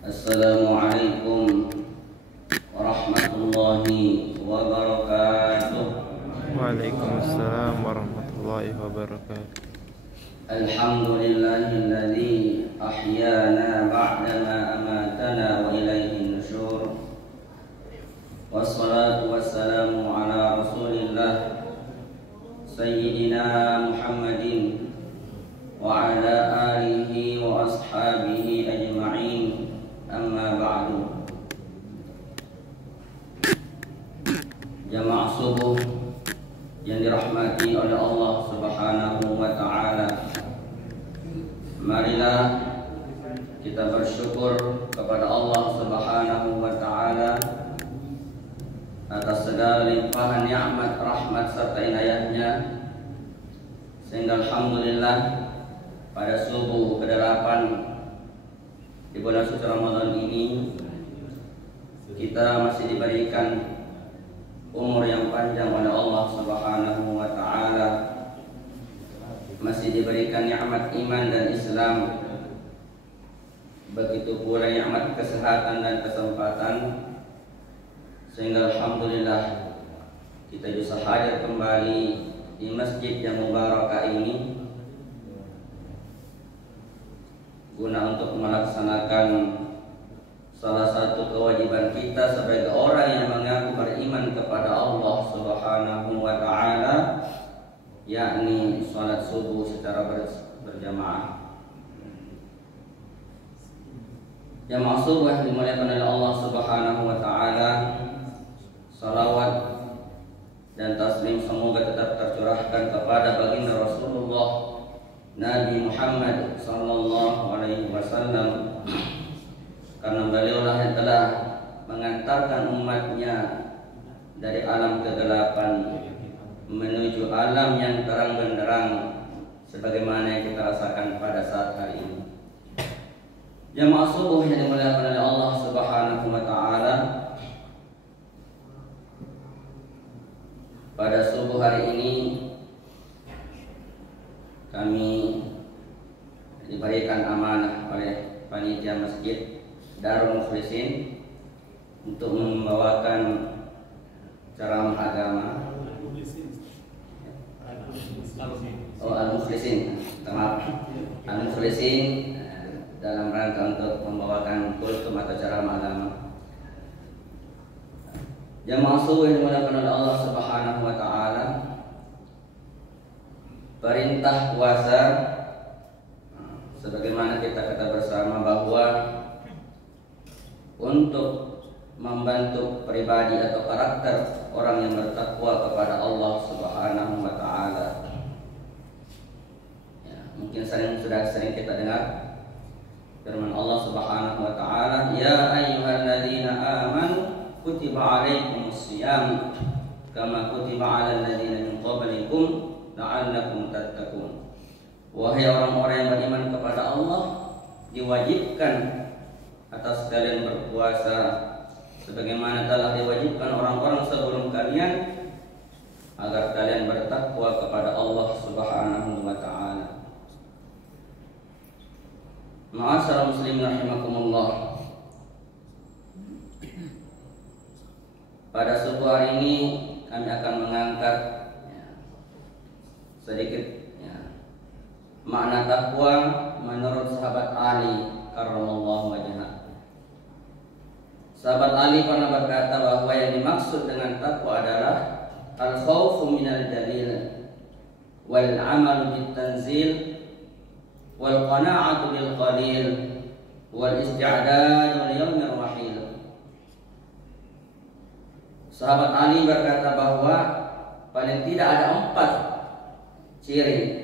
Assalamualaikum warahmatullahi wabarakatuh. Waalaikumsalam warahmatullahi wabarakatuh. Alhamdulillahilladzi ahyana ba'dama amatana wa ilaihin nusyur. Wassalatu wassalamu ala Rasulillah Sayyidina Muhammadin wa ala alihi wa ashabihi ajma'in. Amma ba'du. Jamaah subuh yang dirahmati oleh Allah Subhanahu wa ta'ala, marilah kita bersyukur kepada Allah Subhanahu wa ta'ala atas segala limpahan nikmat, rahmat serta inayahnya, sehingga alhamdulillah pada subuh ke-8 di bulan suci Ramadan ini kita masih diberikan umur yang panjang oleh Allah Subhanahu wa ta'ala, masih diberikan nikmat iman dan Islam, begitu pula nikmat kesehatan dan kesempatan, sehingga alhamdulillah kita bisa hadir kembali di masjid yang mubarakah ini guna untuk melaksanakan salah satu kewajiban kita sebagai orang yang mengaku beriman kepada Allah Subhanahu wa ta'ala, yakni salat subuh secara berjamaah. Jamaah subuh yang dimuliakan oleh Allah Subhanahu wa ta'ala, salawat dan taslim semoga tetap tercurahkan kepada baginda Rasulullah Nabi Muhammad sallallahu alaihi wasallam, karena beliaulah yang telah mengantarkan umatnya dari alam kegelapan menuju alam yang terang benderang sebagaimana yang kita rasakan pada saat hari ini. Jamaah subuh yang dimuliakan oleh Allah Subhanahu wa ta'ala, pada subuh hari ini kami diberikan amanah oleh panitia masjid Darul Mukhlisin untuk membawakan ceramah agama. Al-Mukhlisin, maaf, Al-Mukhlisin dalam rangka untuk membawakan kultum atau ceramah agama. Jamaah subuh yang dimuliakan oleh Allah Subhanahu wa ta'ala, perintah puasa, sebagaimana kita kata bersama bahwa untuk membantu pribadi atau karakter orang yang bertakwa kepada Allah Subhanahu wa ta'ala, ya, mungkin sudah sering kita dengar firman Allah Subhanahu wa ta'ala, ya ayyuhalladzina amanu kutiba alaikumusiyam kama kutiba alal ladzina min qablikum la'allakum tattaqun. Wahai orang-orang yang beriman kepada Allah, diwajibkan atas kalian berpuasa sebagaimana telah diwajibkan orang-orang sebelum kalian, agar kalian bertakwa kepada Allah Subhanahu wa ta'ala. Ma'asyiral muslimin rahimakumullah, pada subuh hari ini kami akan mengangkat sedikit makna takwa menurut sahabat Ali karramallahu wajhah. Sahabat Ali pernah berkata bahwa yang dimaksud dengan takwa adalah al-khawfu minal jalil wal amalu bit tanzil wal qana'atu bil qalil wal isti'dadu li yaumir rahil. Sahabat Ali berkata bahwa paling tidak ada 4 ciri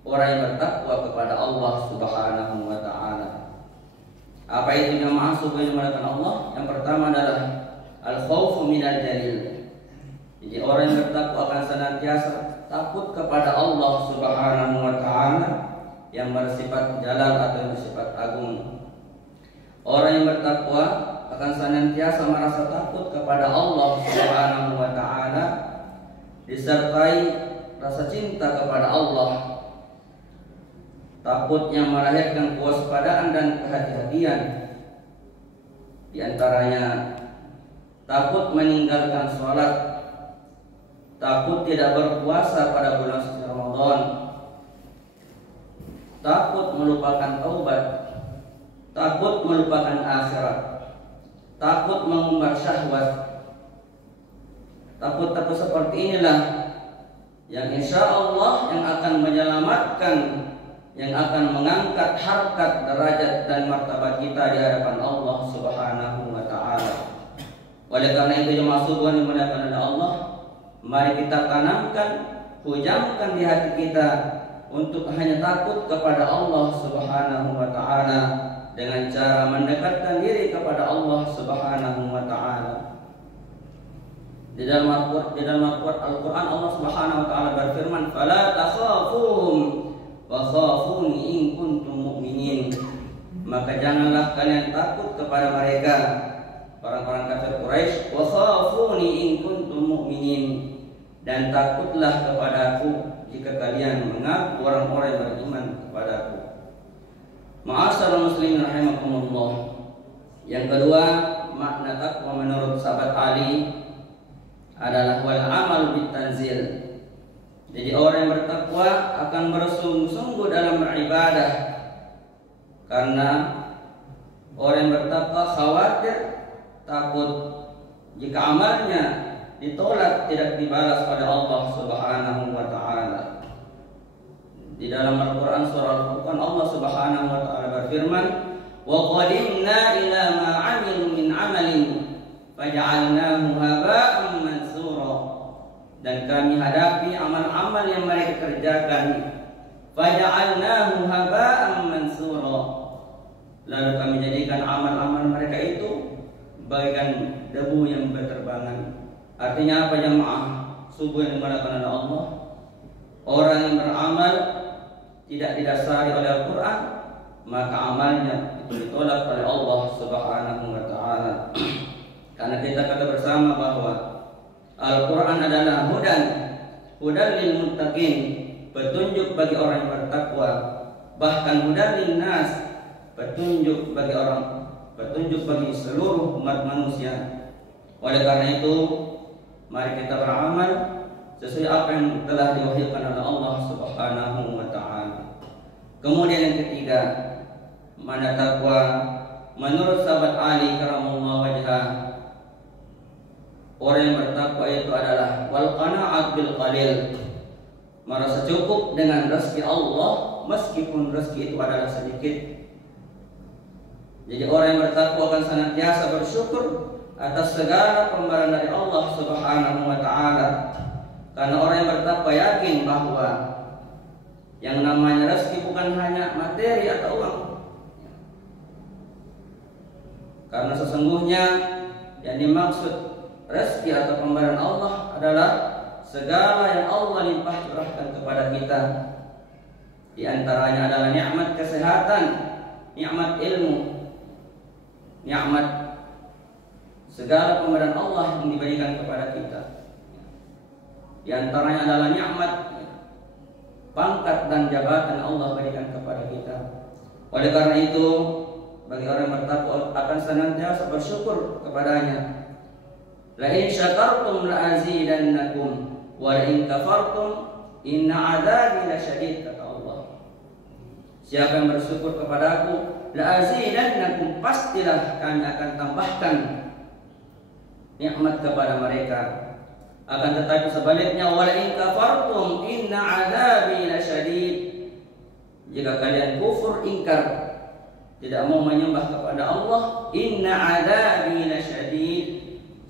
orang yang bertakwa kepada Allah Subhanahu wa ta'ala. Apa itu jamaah subuh yang dimuliakan Allah? Yang pertama adalah al-khawfu minal jalil. Jadi orang yang bertakwa akan senantiasa takut kepada Allah Subhanahu wa ta'ala yang bersifat jalal atau yang bersifat agung. Orang yang bertakwa akan senantiasa merasa takut kepada Allah Subhanahu wa ta'ala disertai rasa cinta kepada Allah. Takut yang melahirkan kewaspadaan dan kehati-hatian Di antaranya takut meninggalkan sholat, takut tidak berpuasa pada bulan suci Ramadan, takut melupakan taubat, takut melupakan akhirat, takut mengumbar syahwat. Takut-takut seperti inilah yang insya Allah yang akan menyelamatkan, yang akan mengangkat harkat, derajat dan martabat kita di hadapan Allah Subhanahu wa ta'ala. Oleh karena itu jemaah subuh yang dimuliakan oleh Allah, mari kita tanamkan, hujamkan di hati kita untuk hanya takut kepada Allah Subhanahu wa ta'ala dengan cara mendekatkan diri kepada Allah Subhanahu wa ta'ala. Di dalam Al-Quran Allah Subhanahu wa ta'ala berfirman, "Fala takhafuhum wa khafuni in kuntum mu'minin." Maka janganlah kalian takut kepada mereka, orang-orang kafir Quraisy, wa khafuni in kuntum mu'minin, dan takutlah kepadaku jika kalian mengaku orang-orang yang beriman kepadaku. Ma'asyiral muslimin rahimakumullah. Yang kedua, makna takwa menurut sahabat Ali adalah wal amal bitanzil. Jadi orang yang bertakwa akan bersungguh-sungguh dalam beribadah, karena orang yang bertakwa khawatir, takut jika amalnya ditolak, tidak dibalas pada Allah Subhanahu wa ta'ala. Di dalam Al-Quran surah Al-Furqan Allah Subhanahu wa ta'ala berfirman, "Wa qadimna ila ma 'amilu min 'amalin faj'alnahu haba'an mansura." Dan kami hadapi amal-amal yang mereka kerjakan, faj'alnahu haba'an mansura, lalu kami jadikan amal-amal mereka itu bagaikan debu yang berterbangan. Artinya apa jemaah subuh yang dimuliakan oleh Allah? Orang yang beramal tidak didasari oleh Al-Quran, maka amalnya itu ditolak oleh Allah Subhanahu wa ta'ala. Karena kita kata bersama bahwa Al-Quran adalah hudan lil muttaqin, petunjuk bagi orang yang bertakwa, bahkan hudan lin nas, petunjuk bagi seluruh umat manusia. Oleh karena itu, mari kita beramal sesuai apa yang telah diwahyukan oleh Allah Subhanahu wa ta'ala. Kemudian yang ketiga, mana takwa menurut sahabat Ali karamallahu wajhah, orang yang bertakwa itu adalah wal qana'at bil qalil, merasa cukup dengan rezeki Allah meskipun rezeki itu adalah sedikit. Jadi orang yang bertakwa akan senantiasa bersyukur atas segala pemberian dari Allah Subhanahu wa ta'ala. Karena orang yang bertakwa yakin bahwa yang namanya rezeki bukan hanya materi atau uang. Karena sesungguhnya yang dimaksud rezeki atau pemberian Allah adalah segala yang Allah limpah curahkan kepada kita. Di antaranya adalah nikmat kesehatan, nikmat ilmu, nikmat segala pemberian Allah yang diberikan kepada kita. Di antaranya adalah nikmat pangkat dan jabatan Allah berikan kepada kita. Oleh karena itu, bagi orang yang bertakwa akan senantiasa bersyukur kepadanya. La in syakartum la azidannakum wa la in kafartum inna 'adzabi lasyadid, kata Allah. Siapa yang bersyukur kepadaku, la azidannakum, pastilah kami akan tambahkan nikmat kepada mereka. Akan tetapi sebaliknya, wala in kafartum inna 'adzabi lasyadid, jika kalian kufur, ingkar, tidak mau menyembah kepada Allah, inna 'adzabi lasyadid,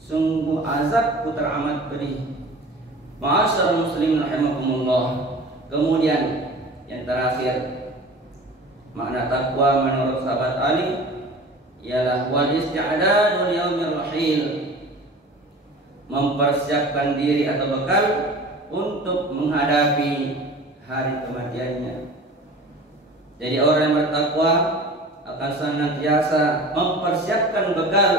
sungguh azabku teramat pedih. Ma'asyiral muslimin rahimakumullah. Kemudian yang terakhir, makna takwa menurut sahabat Ali ialah wal isti'dadu liyaumir rahil, mempersiapkan diri atau bekal untuk menghadapi hari kematiannya. Jadi orang yang bertakwa akan senantiasa mempersiapkan bekal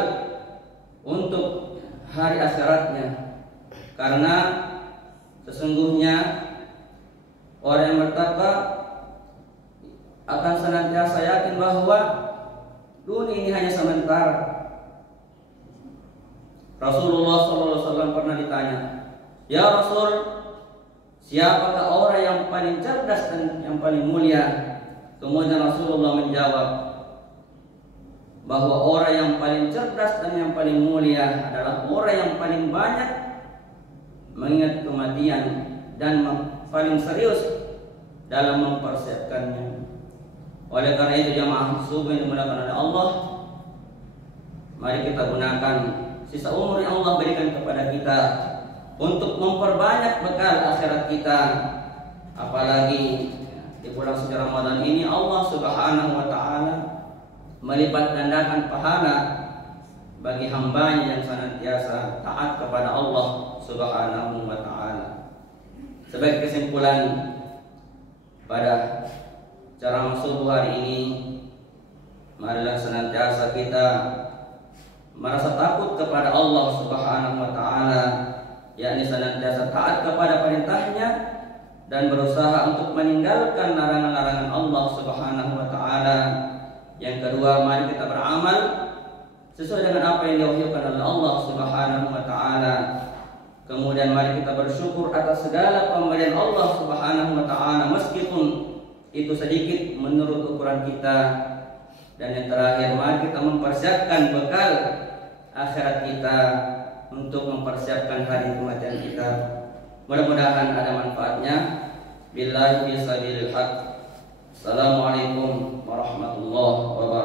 untuk hari akhiratnya, karena sesungguhnya orang yang bertakwa akan senantiasa yakin bahwa dunia ini hanya sementara, Rasulullah SAW pernah ditanya, "Ya Rasul, siapakah orang yang paling cerdas dan yang paling mulia?" Kemudian Rasulullah menjawab bahwa orang yang paling cerdas dan yang paling mulia adalah orang yang paling banyak mengingat kematian dan paling serius dalam mempersiapkannya. Oleh karena itu jamaah subuh yang dimuliakan oleh Allah, mari kita gunakan sisa umur yang Allah berikan kepada kita untuk memperbanyak bekal akhirat kita. Apalagi di bulan suci Ramadan ini Allah Subhanahu wa taala melipat gandakan pahala bagi hambanya yang senantiasa taat kepada Allah Subhanahu wa taala. Sebagai kesimpulan pada ceramah subuh hari ini, marilah senantiasa kita merasa takut kepada Allah Subhanahu wa taala, yakni senantiasa taat kepada perintahnya dan berusaha untuk meninggalkan larangan-larangan Allah Subhanahu wa taala. Yang kedua, mari kita beramal sesuai dengan apa yang diwahyukan oleh Allah Subhanahu wa taala. Kemudian mari kita bersyukur atas segala pemberian Allah Subhanahu wa taala meskipun itu sedikit menurut ukuran kita. Dan yang terakhir, mari kita mempersiapkan bekal akhirat kita untuk mempersiapkan hari kematian kita. Mudah-mudahan ada manfaatnya. Billahi fisabilil haq. Assalamualaikum warahmatullahi wabarakatuh.